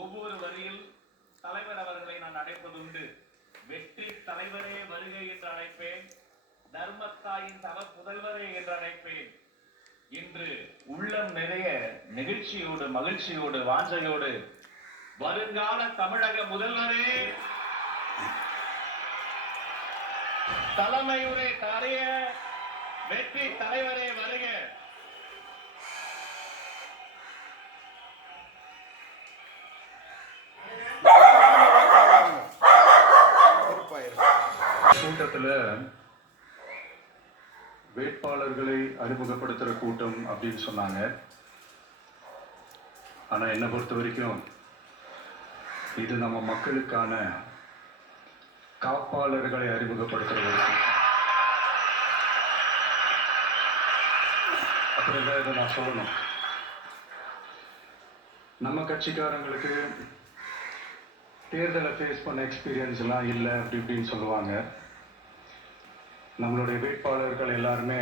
ஒவ்வொரு வரியில் தலைவர் அவர்களை நான் அழைப்பதுண்டு. வெற்றி தலைவரே வருகை என்று அழைப்பேன், தர்மத்தாயின் தவ புதல்வரே என்று அழைப்பேன். இன்று உள்ளம் நிறைய நெகிழ்ச்சியோடு மகிழ்ச்சியோடு வாஞ்சையோடு வருங்கால தமிழக முதல்வரே, தலைமை உரை தாரிய வெற்றி தலைவரே வருக. கூட்டத்துல வேட்பாளர்களை அறிமுகப்படுத்துற கூட்டம் அப்படின்னு சொன்னாங்க. ஆனா என்னை பொறுத்த வரைக்கும் இது நம்ம மக்களுக்கான காப்பாளர்களை அறிமுகப்படுத்துறது. அப்புறம் இதை நான் சொல்லணும், நம்ம கட்சிக்காரங்களுக்கு தேர்தலை ஃபேஸ் பண்ண எக்ஸ்பீரியன்ஸ் எல்லாம் இல்லை அப்படி இப்படின்னு சொல்லுவாங்க. நம்மளுடைய வேட்பாளர்கள் எல்லாருமே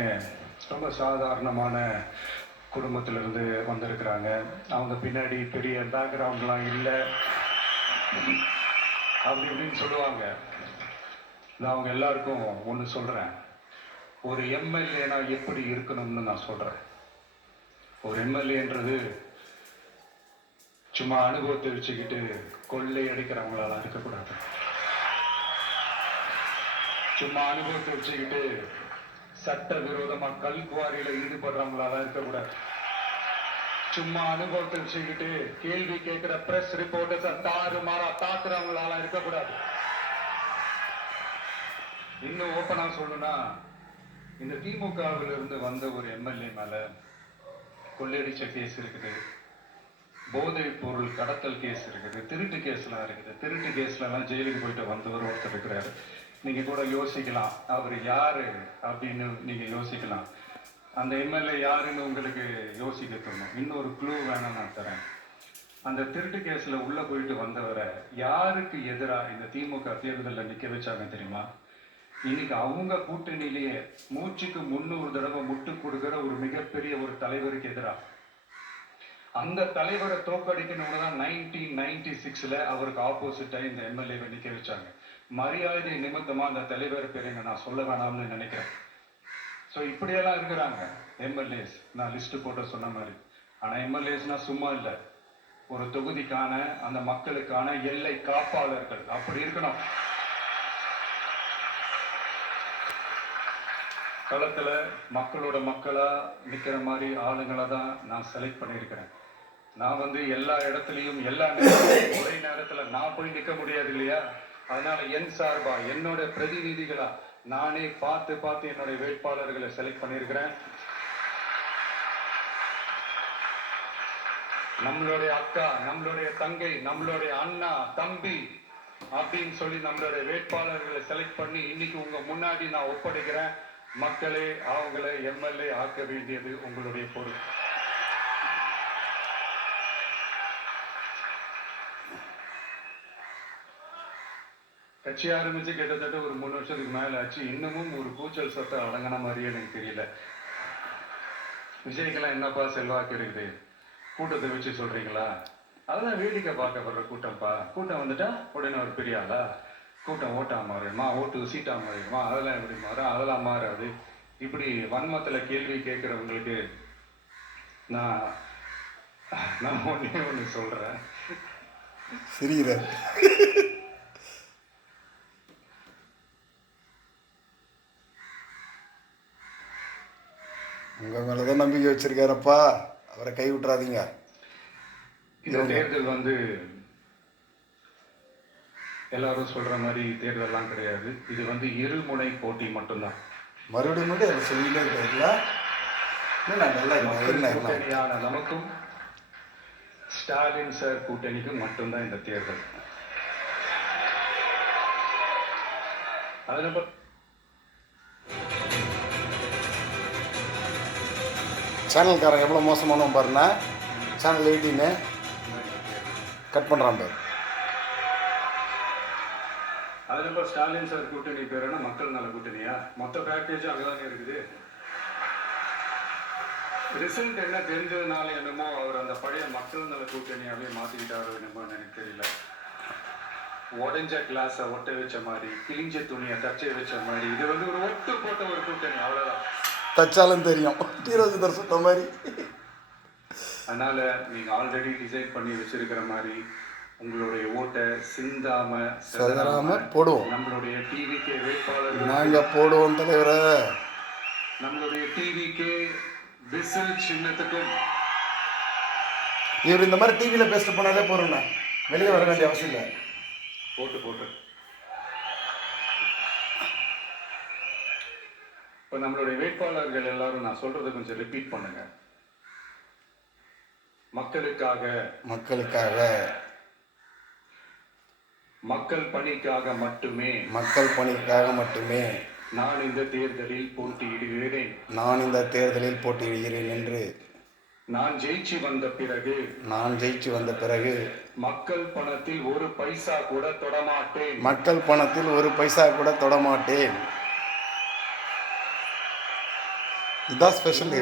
ரொம்ப சாதாரணமான குடும்பத்திலிருந்து வந்திருக்கிறாங்க. அவங்க பின்னாடி பெரிய பேக்ரவுண்ட்லாம் இல்லை அப்படி இப்படின்னு சொல்லுவாங்க. நான் அவங்க எல்லாருக்கும் ஒன்று சொல்கிறேன், ஒரு எம்எல்ஏனா எப்படி இருக்கணும்னு நான் சொல்கிறேன். ஒரு எம்எல்ஏன்றது சும்மா அனுபவத்தை வச்சுக்கிட்டு கொள்ளை அடிக்கிறவங்களால இருக்கக்கூடாது. சும்மா அனுபவத்தை வச்சுக்கிட்டு சட்ட விரோதமா கல்குவாரியில ஈடுபடுறவங்களால இருக்கக்கூடாது. சும்மா அனுபவத்தை வச்சுக்கிட்டு கேள்வி கேட்கிற பிரஸ் ரிப்போர்ட்டர்ஸ் தாறுமாறா தாக்குறவங்களால இருக்கக்கூடாது. இன்னும் ஓப்பனா சொல்லணும்னா, இந்த திமுகவில இருந்து வந்த ஒரு எம்எல்ஏ மேல கொள்ளையடிச்ச கேஸ் இருக்குது, போதைப் பொருள் கடத்தல் கேஸ் இருக்குது, திருட்டு கேஸ்லாம் இருக்குது. திருட்டு கேஸ்ல எல்லாம் ஜெயிலுக்கு போயிட்டு வந்தவர் ஒருத்தர் இருக்கிறாரு. நீங்க கூட யோசிக்கலாம், அவர் யாரு அப்படின்னு நீங்க யோசிக்கலாம். அந்த எம்எல்ஏ யாருன்னு உங்களுக்கு யோசிக்க தோணும். இன்னொரு க்ளூ வேணாம் நான் தரேன். அந்த திருட்டு கேஸ்ல உள்ள போயிட்டு வந்தவரை யாருக்கு எதிராக இந்த திமுக தேர்தலில் நிக்க வச்சாங்க தெரியுமா? இன்னைக்கு அவங்க கூட்டணியிலேயே மூச்சுக்கு 300 தடவை முட்டு கொடுக்கிற ஒரு மிகப்பெரிய ஒரு தலைவருக்கு எதிராக. அந்த தலைவரை தோக்கடிக்கணும்னு தான் 1996ல அவருக்கு ஆப்போசிட்டா இந்த எம்எல்ஏவை நிக்க வச்சாங்க. மரியாதை நிமித்தமா அந்த தலைவர் பேருங்க நான் சொல்ல வேணாம்னு நினைக்கிறேன். ஸோ இப்படியெல்லாம் இருக்கிறாங்க எம்எல்ஏஸ், நான் லிஸ்ட் போட்டு சொன்ன மாதிரி. ஆனா எம்எல்ஏஸ்னா சும்மா இல்லை, ஒரு தொகுதிக்கான அந்த மக்களுக்கான எல்லை காப்பாளர்கள். அப்படி இருக்கணும். களத்துல மக்களோட மக்களா நிக்கிற மாதிரி ஆளுங்களை தான் நான் செலக்ட் பண்ணியிருக்கிறேன். நான் எல்லா இடத்துலையும் எல்லா நேரத்திலும் ஒரே நேரத்துல நான் போய் நிக்க முடியாது இல்லையா? அதனால என் சார்பா என்னோட பிரதிநிதிகளா நானே பார்த்து என்னுடைய வேட்பாளர்களை செலக்ட் பண்ணியிருக்கிறேன். நம்மளுடைய அக்கா, நம்மளுடைய தங்கை, நம்மளுடைய அண்ணா, தம்பி அப்படின்னு சொல்லி நம்மளுடைய வேட்பாளர்களை செலக்ட் பண்ணி இன்னைக்கு உங்க முன்னாடி நான் ஒப்படைக்கிறேன். மக்களே, அவங்களை எம்எல்ஏ ஆக்க வேண்டியது உங்களுடைய பொறுப்பு. கட்சி ஆரம்பிச்சு கிட்டத்தட்ட ஒரு 3 வருஷத்துக்கு மேல ஆச்சு. இன்னமும் ஒரு கூச்சல் சத்தம் அடங்கின மாதிரியே எனக்கு தெரியல. விஜய்க்கெல்லாம் என்னப்பா செல்வாக்கு இருக்குது, கூட்டத்தை வச்சு சொல்றீங்களா? அதெல்லாம் வேடிக்கை பார்க்கப்படுற கூட்டம்ப்பா. கூட்டம் வந்துட்டா உடனே ஒரு பெரிய ஆளா? கூட்டம் ஓட்டா மாறிடுமா, ஓட்டு சீட்டா மாறிடுமா, அதெல்லாம் எப்படி மாறும்? அதெல்லாம் மாறாது. இப்படி வன்மத்துல கேள்வி கேட்கிறவங்களுக்கு நான் ஒண்ணு சொல்றேன். சிரிக்கிற உங்க மேலதான் நம்பிக்கை வச்சிருக்காரப்பா, அவரை கை விட்டுறாதீங்க. இந்த தேர்தல் எல்லாரும் சொல்ற மாதிரி தேர்தல்லாம் கிடையாது. இது இருமுனை போட்டி மட்டும்தான். மறுபடியும் அதை சொல்லிட்டே இருக்காருல்ல. கூட்டணியான நமக்கும் ஸ்டாலின் சார் கூட்டணிக்கும் மட்டும்தான் இந்த தேர்தல். அதனால சேனல்காரன் எவ்வளோ மோசமானவன் பாருன்னா, சேனல் 18 கட் பண்ணுறான் பாரு. அதுக்கப்புறம் ஸ்டாலின் சார் கூட்டணி பேருன்னா மக்கள் நல கூட்டணியா? மொத்த பேக்கேஜ் அங்கதானே இருக்குது. ரிசல்ட் என்ன தெரிஞ்சதுனால என்னமோ அவர் அந்த பழைய மக்கள் நல கூட்டணியாவே மாத்திக்கிட்டாரோ என்னமோ எனக்கு தெரியல. உடஞ்ச கிளாஸை ஒட்ட வச்ச மாதிரி, கிழிஞ்ச துணியை தச்சை வச்ச மாதிரி, இது வந்து ஒரு ஒட்டு போட்ட ஒரு கூட்டணி, அவ்வளவுதான். தச்சாலும் தெரியும் ஹீரோஜிதர் சொன்ன மாதிரி. அதனால நீங்க ஆல்ரெடி டிசைட் பண்ணி வச்சிருக்கிற மாதிரி உங்களுடைய ஓட்டை சிந்தாம சதராம போடுவோம். நம்மளுடைய டிவிகே வேட்பாளர் நாங்க போடுவோம் தலைவரை. நம்மளுடைய டிவிகே விசில் சின்னத்துக்கும். இவர் இந்த மாதிரி டிவியில பேசிட்டு போனாலே போறோம்ண்ணா, வெளியே வர வேண்டிய அவசியம் இல்லை. போட்டு இப்ப நம்மளுடைய வேட்பாளர்கள் எல்லாரும் நான் சொல்றதை கொஞ்சம் ரிப்பீட் பண்ணுங்க. மக்களுக்காக, மக்களுக்காக, மக்கள் பணிக்காக மட்டுமே, மக்கள் பணிக்காக மட்டுமே நான் இந்த தேர்தலில் போட்டியிடுகிறேன். நான் இந்த தேர்தலில் போட்டியிடுகிறேன் என்று நான் ஜெயிச்சு வந்த பிறகு, நான் ஜெயிச்சு வந்த பிறகு மக்கள் பணத்தில் ஒரு பைசா கூட தொடமாட்டேன். மக்கள் பணத்தில் ஒரு பைசா கூட தொடமாட்டேன். இதுதான் ஸ்பெஷல்.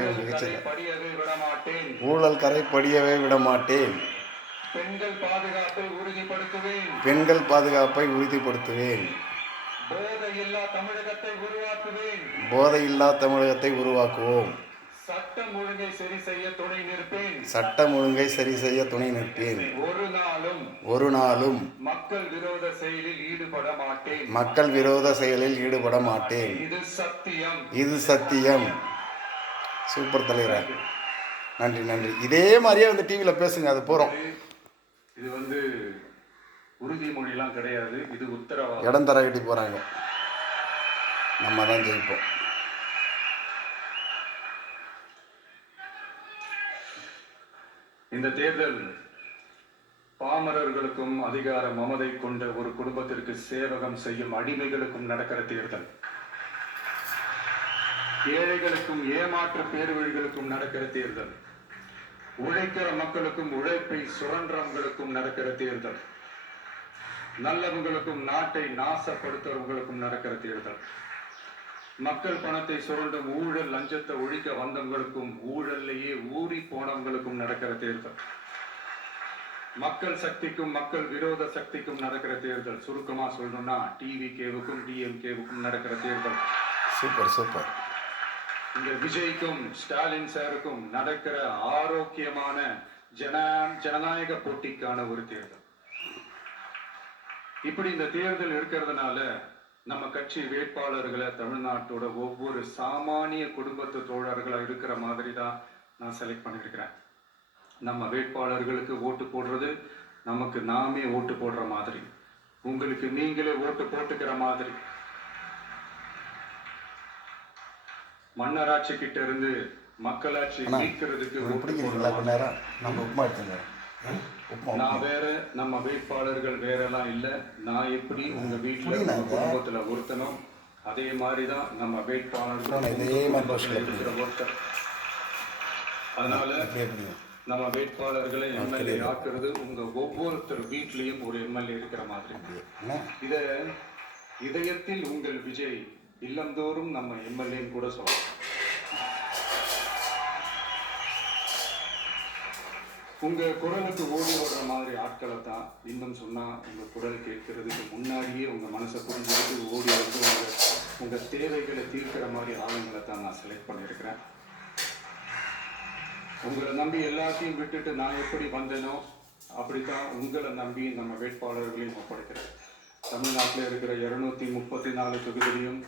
படியவே விட மாட்டேன். ஊழல் கரை படியவே விட மாட்டேன். பெண்கள் பாதுகாப்பை உறுதிப்படுத்துவேன். பெண்கள் பாதுகாப்பை உறுதிப்படுத்துவேன். போதையில்லா தமிழகத்தை உருவாக்குவேன். போதையில்லா தமிழகத்தை உருவாக்குவோம். சட்டம் ஒழுங்கை சரி செய்ய துணை நிற்பேன். சட்டம் ஒழுங்கை சரி செய்ய துணை நிற்பேன். ஒரு நாளும் மக்கள் விரோத செயலில் ஈடுபட மாட்டேன். மக்கள் விரோத செயலில் ஈடுபட மாட்டேன். இது சத்தியம். இது சத்தியம். சூப்பர் தலைவர், நன்றி நன்றி. இதே மாதிரியே வந்து டிவியில் பேசுங்க, அது போகிறோம். இது வந்து உறுதிமொழிலாம் கிடையாது, இது உத்தரவாதம். இடம் தர கட்டி போகிறாங்க, நம்ம தான் ஜெயிப்போம். இந்த தேர்தல் பாமரர்களுக்கும் அதிகார மமதை கொண்ட ஒரு குடும்பத்திற்கு சேவகம் செய்யும் அடிமைகளுக்கும் நடக்கிற தேர்தல். ஏழைகளுக்கும் ஏமாற்று பேர்வழிகளுக்கும் நடக்கிற தேர்தல். உழைக்கிற மக்களுக்கும் உழைப்பை சுரன்றவங்களுக்கும் நடக்கிற தேர்தல். நல்லவங்களுக்கும் நாட்டை நாசப்படுத்துறவங்களுக்கும் நடக்கிற தேர்தல். மக்கள் பணத்தை சுரண்டும் ஊழல் லஞ்சத்தை ஒழிக்க வந்தவங்களுக்கும் ஊழல்லையே ஊறி போனவங்களுக்கும் நடக்கிற தேர்தல். மக்கள் சக்திக்கும் மக்கள் விரோத சக்திக்கும் நடக்கிற தேர்தல். சுருக்கமா சொல்லணும்னா டிவிகேவுக்கும் டிஎம்கேவுக்கும் நடக்கிற தேர்தல். Super super. இந்த விஜய்க்கும் ஸ்டாலின் சாருக்கும் நடக்கிற ஆரோக்கியமான ஜனநாயக போட்டிக்கான ஒரு தேர்தல். இப்படி இந்த தேர்தல் இருக்கிறதுனால நம்ம கட்சி வேட்பாளர்களை தமிழ்நாட்டோட ஒவ்வொரு சாமானிய குடும்பத்து தோழர்களா இருக்கிற மாதிரி தான் நான் செலக்ட் பண்ணியிருக்கிறேன். நம்ம வேட்பாளர்களுக்கு ஓட்டு போடுறது நமக்கு நாமே ஓட்டு போடுற மாதிரி, உங்களுக்கு நீங்களே ஓட்டு போட்டுக்கிற மாதிரி. மன்னராட்சி கிட்ட இருந்து மக்களாட்சி மீட்கிறதுக்கு நான் வேற, நம்ம வேட்பாளர்கள் வேறெல்லாம் இல்லை. நான் எப்படி உங்க வீட்டுல குடும்பத்துல ஒருத்தனும், அதே மாதிரிதான் நம்ம வேட்பாளர்கள் ஒருத்தர். அதனால நம்ம வேட்பாளர்களை எம்எல்ஏ ஆக்குறது உங்க ஒவ்வொருத்தர் வீட்லயும் ஒரு எம்எல்ஏ இருக்கிற மாதிரி. இத இதயத்தில் உங்கள் விஜய் இல்லந்தோறும் நம்ம எம்எல்ஏன்னு கூட சொல்லலாம். உங்க குரலுக்கு ஓடி ஓடுற மாதிரி ஆட்களை தான், இன்னும் சொன்னா உங்க குரல் கேட்கறதுக்கு முன்னாடியே உங்க மனசை புரிஞ்சுக்கிட்டு ஓடி வந்து உங்க தேவைகளை தீர்க்கிற மாதிரி ஆளுங்களை தான் நான் செலக்ட் பண்ணியிருக்கிறேன். உங்களை நம்பி எல்லாத்தையும் விட்டுட்டு நான் எப்படி வந்தேனோ அப்படித்தான் உங்களை நம்பி நம்ம வேட்பாளர்களையும் ஒப்படைக்கிறேன். தமிழ்நாட்டில் இருக்கிற 234 தொகுதியிலையும்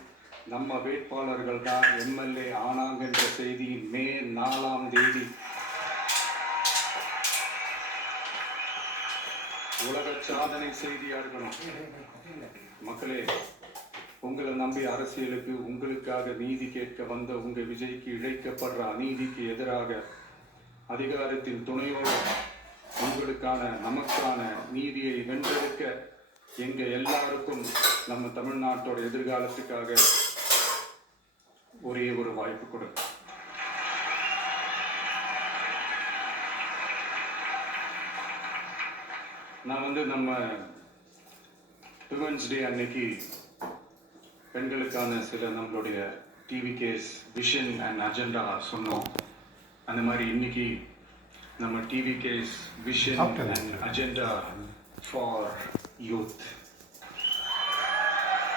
நம்ம வேட்பாளர்கள் தான் எம்எல்ஏ ஆனாங்கன்ற செய்தி மே 4ஆம் தேதி உலக சாதனை செய்தியா இருக்கணும். மக்களே, உங்களை நம்பி அரசியலுக்கு உங்களுக்காக நீதி கேட்க வந்த உங்க விஜய்க்கு இழைக்கப்படுற அநீதிக்கு எதிராக அதிகாரத்தின் துணையோடு உங்களுக்கான நமக்கான நீதியை வென்றெடுக்க எங்க எல்லாருக்கும் நம்ம தமிழ்நாட்டோட எதிர்காலத்துக்காக ஒரே ஒரு வாய்ப்பு கொடுங்க. நான் நம்ம விமன்ஸ் டே அன்னைக்கு பெண்களுக்கான சில நம்மளுடைய டிவிகேஸ் விஷன் அண்ட் அஜெண்டா சொன்னோம். அந்த மாதிரி இன்னைக்கு நம்ம TVK's vision and agenda for youth